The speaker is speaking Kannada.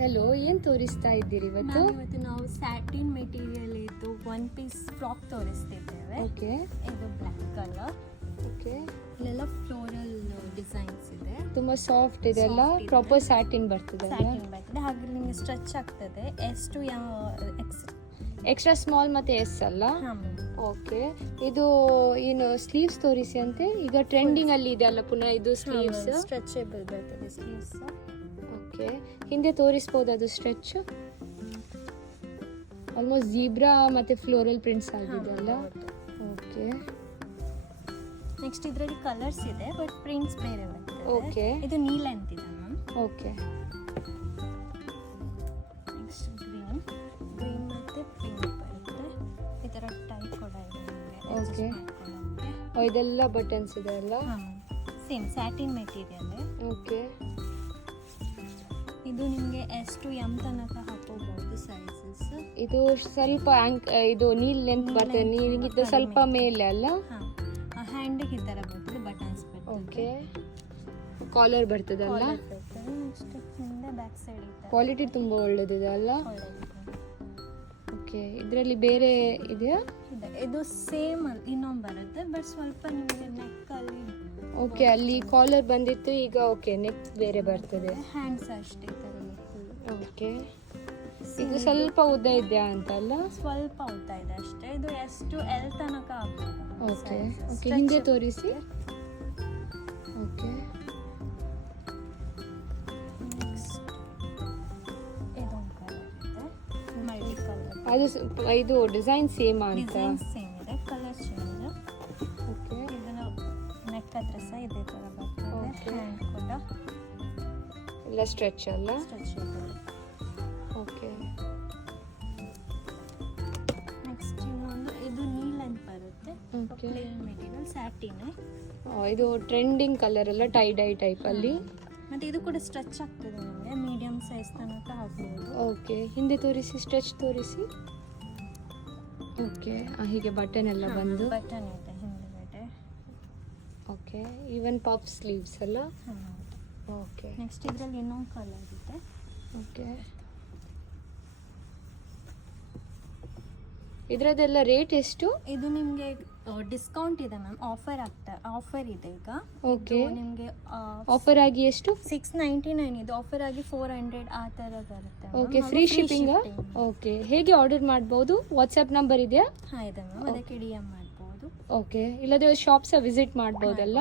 ಹಲೋ, ಏನ್ ತೋರಿಸ್ತಾ ಇದ್ದೀರಿ ಇವತ್ತು? ಇವತ್ತು ನಾವು ಸ್ಯಾಟಿನ್ ಮೆಟೀರಿಯಲ್ ಇದ್ದು ಒನ್ ಪೀಸ್ ಫ್ರಾಕ್ ತೋರಿಸ್ತಿದ್ದೇವೆ. ಓಕೆ, ಇದು ಬ್ಲ್ಯಾಕ್ ಕಲರ್. ಓಕೆ, ಇಲ್ಲೆಲ್ಲ ಫ್ಲೋರಲ್ ಡಿಸೈನ್ಸ್ ಇದೆ. ತುಂಬಾ ಸಾಫ್ಟ್ ಇದೆ ಅಲ್ಲ, ಪ್ರಾಪರ್ ಸ್ಯಾಟಿನ್ ಬರ್ತದೆ ಅಲ್ಲ? ಸ್ಯಾಟಿನ್ ಬರ್ತದೆ, ಹಾಗೆ ನಿಮಗೆ ಸ್ಟ್ರೆಚ್ ಆಗ್ತದೆ. ಎಸ್ ಟು ಎಕ್ಸ್ಟ್ರಾ ಸ್ಮಾಲ್ ಮತ್ತೆ ಎಸ್ ಅಲ್ಲ? ಓಕೆ, ಇದು ಏನು ಸ್ಲೀವ್ಸ್ ತೋರಿಸಿ ಅಂತೆ. ಈಗ ಟ್ರೆಂಡಿಂಗ್ ಅಲ್ಲಿ ಇದೆ ಅಲ್ಲ ಪುನಃ ಇದು ಸ್ಲೀವ್ಸ್. ಸ್ಟ್ರೆಚಬಲ್ ಬರ್ತದೆ ಸ್ಲೀವ್ಸ್. ಓಕೆ, ಹಿಂದೆ ತೋರಿಸಬಹುದು ಅದು ಸ್ಟ್ರೆಚ್. ಆಲ್ಮೋಸ್ಟ್ ಜೀಬ್ರಾ ಮತ್ತೆ ಫ್ಲೋರಲ್ ಪ್ರಿಂಟ್ಸ್ ಆಗಿದೆ ಅಲ್ಲ? ಓಕೆ, ನೆಕ್ಸ್ಟ್ ಇದರಲ್ಲಿ ಕಲರ್ಸ್ ಇದೆ ಬಟ್ ಪ್ರಿಂಟ್ಸ್ ಬೇರೆ ಬರ್ತದೆ. ಓಕೆ, ಇದು ನೀ ಲೆಂತ್ ಇದೆ ಮ್ಯಾಮ್. ಓಕೆ, ನೆಕ್ಸ್ಟ್ ಗ್ರೀನ್ ಮತ್ತೆ ಪಿಂಕ್ ಬರುತ್ತೆ. ಈ ತರ ಟೈಪ್ ಕೂಡ ಇದೆ ನಿಮಗೆ. ಓಕೆ, ಇದೆಲ್ಲ ಬಟನ್ಸ್ ಇದೆ ಅಲ್ಲ? Same satin material. ಓಕೆ, ಇದು ನಿಮಗೆ ಎಸ್ ಟು ಎಂ ತನಕ ಹಾಕೋಬಹುದು ಸೈಜಸ್. ಇದು ಸ್ವಲ್ಪ ಇದು ನೀಲ್ ಲೆಂತ್ ಬರ್ತದೆ, ನೀರಿಗಿಂತ ಸ್ವಲ್ಪ ಮೇಲೆ ಅಲ್ಲ? ಹ್ಯಾಂಡಿಗೆ ಈ ತರ ಬರ್ತದೆ, ಬಟನ್ಸ್ ಬರ್ತದೆ. ಓಕೆ, ಕಾಲರ್ ಬರ್ತದೆ ಅಲ್ಲ? ನೆಕ್ಸ್ಟ್ ಹಿಂದೆ ಬ್ಯಾಕ್ ಸೈಡ್ ಇದೆ. ಕ್ವಾಲಿಟಿ ತುಂಬಾ ಒಳ್ಳೆದಿದೆ ಅಲ್ಲ? ಓಕೆ, ಇದರಲ್ಲಿ ಬೇರೆ ಇದೆಯಾ? ಇದು ಸೇಮ್ ಇನ್ನೊಂದು ಬರುತ್ತೆ ಬಟ್ ಸ್ವಲ್ಪ ನಿಮಗೆ ನೆಕ್ ಅಲ್ಲಿ. ಓಕೆ, ಅಲ್ಲಿ ಕಾಲರ್ ಬಂದಿತ್ತು, ಈಗ ಓಕೆ ನೆಕ್ ಬೇರೆ ಬರ್ತದೆ. ಹ್ಯಾಂಡ್ಸ್ ಅಷ್ಟೇ ಈ ತರ. ಓಕೆ, ಇದು ಸ್ವಲ್ಪ ಉದ್ದ ಇದೆಯಾ ಅಂತ ಅಲ್ಲ? ಸ್ವಲ್ಪ ಉದ್ದ ಇದೆ ಅಷ್ಟೇ. ಇದು ಎಸ್ ಟು ಎಲ್ ತನಕ ಆಗ್ಬೋದು. ಓಕೆ, ಓಕೆ, ಹಿಂದೆ ತೋರಿಸಿ. ಓಕೆ, ಇದೊಂದು ಕಲರ್ ಇದೆ, ಮಲ್ಟಿ ಕಲರ್. ಅದು ಇದು ಡಿಸೈನ್ ಸೇಮ್ ಅಂತ? ಡಿಸೈನ್ ಸೇಮ್ ಇದೆ, ಕಲರ್ ಚೇಂಜ್. ಓಕೆ, ಇದನ್ನು ನೆಕ್ ಹತ್ರ ಸಹ ಇದೇ ಥರ ಬರ್ತದೆ. ಹ್ಯಾಂಡ್ ಕೂಡ ಎಲ್ಲ ಸ್ಟ್ರೆಚ್ ಅಲ್ಲ? ಸ್ಟ್ರೆಚ್ ಇದೆ. ಓಕೆ, ನೆಕ್ಸ್ಟ್ ಇನ್ನೊಂದು ಇದು ನೀ ಲೆಂತ್ ಬರುತ್ತೆ. Okay, plain material satin. ಇದು ಟ್ರೆಂಡಿಂಗ್ ಕಲರ್ ಅಲ್ಲ, ಟೈ ಡೈ ಟೈಪ್ ಅಲ್ಲಿ? ಮತ್ತೆ ಇದು ಕೂಡ ಸ್ಟ್ರೆಚ್ ಆಗ್ತದೆ ನಿಮಗೆ, ಮೀಡಿಯಂ ಸೈಜ್ ತನಕ ಹಾಕ್ಬೋದು. ಓಕೆ, ಹಿಂದೆ ತೋರಿಸಿ, ಸ್ಟ್ರೆಚ್ ತೋರಿಸಿ. ಓಕೆ, ಹೀಗೆ ಬಟನ್ ಎಲ್ಲ ಬಂದು ಬಟನ್ ಇದೆ ಹಿಂದ್ಗಡೆ. ಓಕೆ, ಈವನ್ ಪಫ್ ಸ್ಲೀವ್ಸ್ ಅಲ್ಲ? ಓಕೆ, ನೆಕ್ಸ್ಟ್ ಇದರಲ್ಲಿ ಇನ್ನೊಂದು ಕಲರ್ ಇದೆ. ಓಕೆ, ಇದರದೆಲ್ಲ ರೇಟ್ ಎಷ್ಟು? ಇದು ನಿಮಗೆ ಡಿಸ್ಕೌಂಟ್ ಇದೆ ಮ್ಯಾಮ್, ಆಫರ್ ಇದೆ ಈಗ. ಓಕೆ, ನಿಮಗೆ ಆಫರ್ ಆಗಿ ಎಷ್ಟು? 699 ಇದು, ಆಫರ್ ಆಗಿ 400 ಆ ಥರ ಬರುತ್ತೆ. Okay, free shipping? ಓಕೆ, ಹೇಗೆ ಆರ್ಡರ್ ಮಾಡ್ಬೋದು? ವಾಟ್ಸ್ಆ್ಯಪ್ ನಂಬರ್ ಇದೆಯಾ? ಹಾಂ ಇದೆ ಮ್ಯಾಮ್, ಅದಕ್ಕೆ DM ಮಾಡ್ಬೋದು. ಓಕೆ, ಇಲ್ಲದೆ ಶಾಪ್ಸ ವಿಸಿಟ್ ಮಾಡ್ಬೋದಲ್ಲ?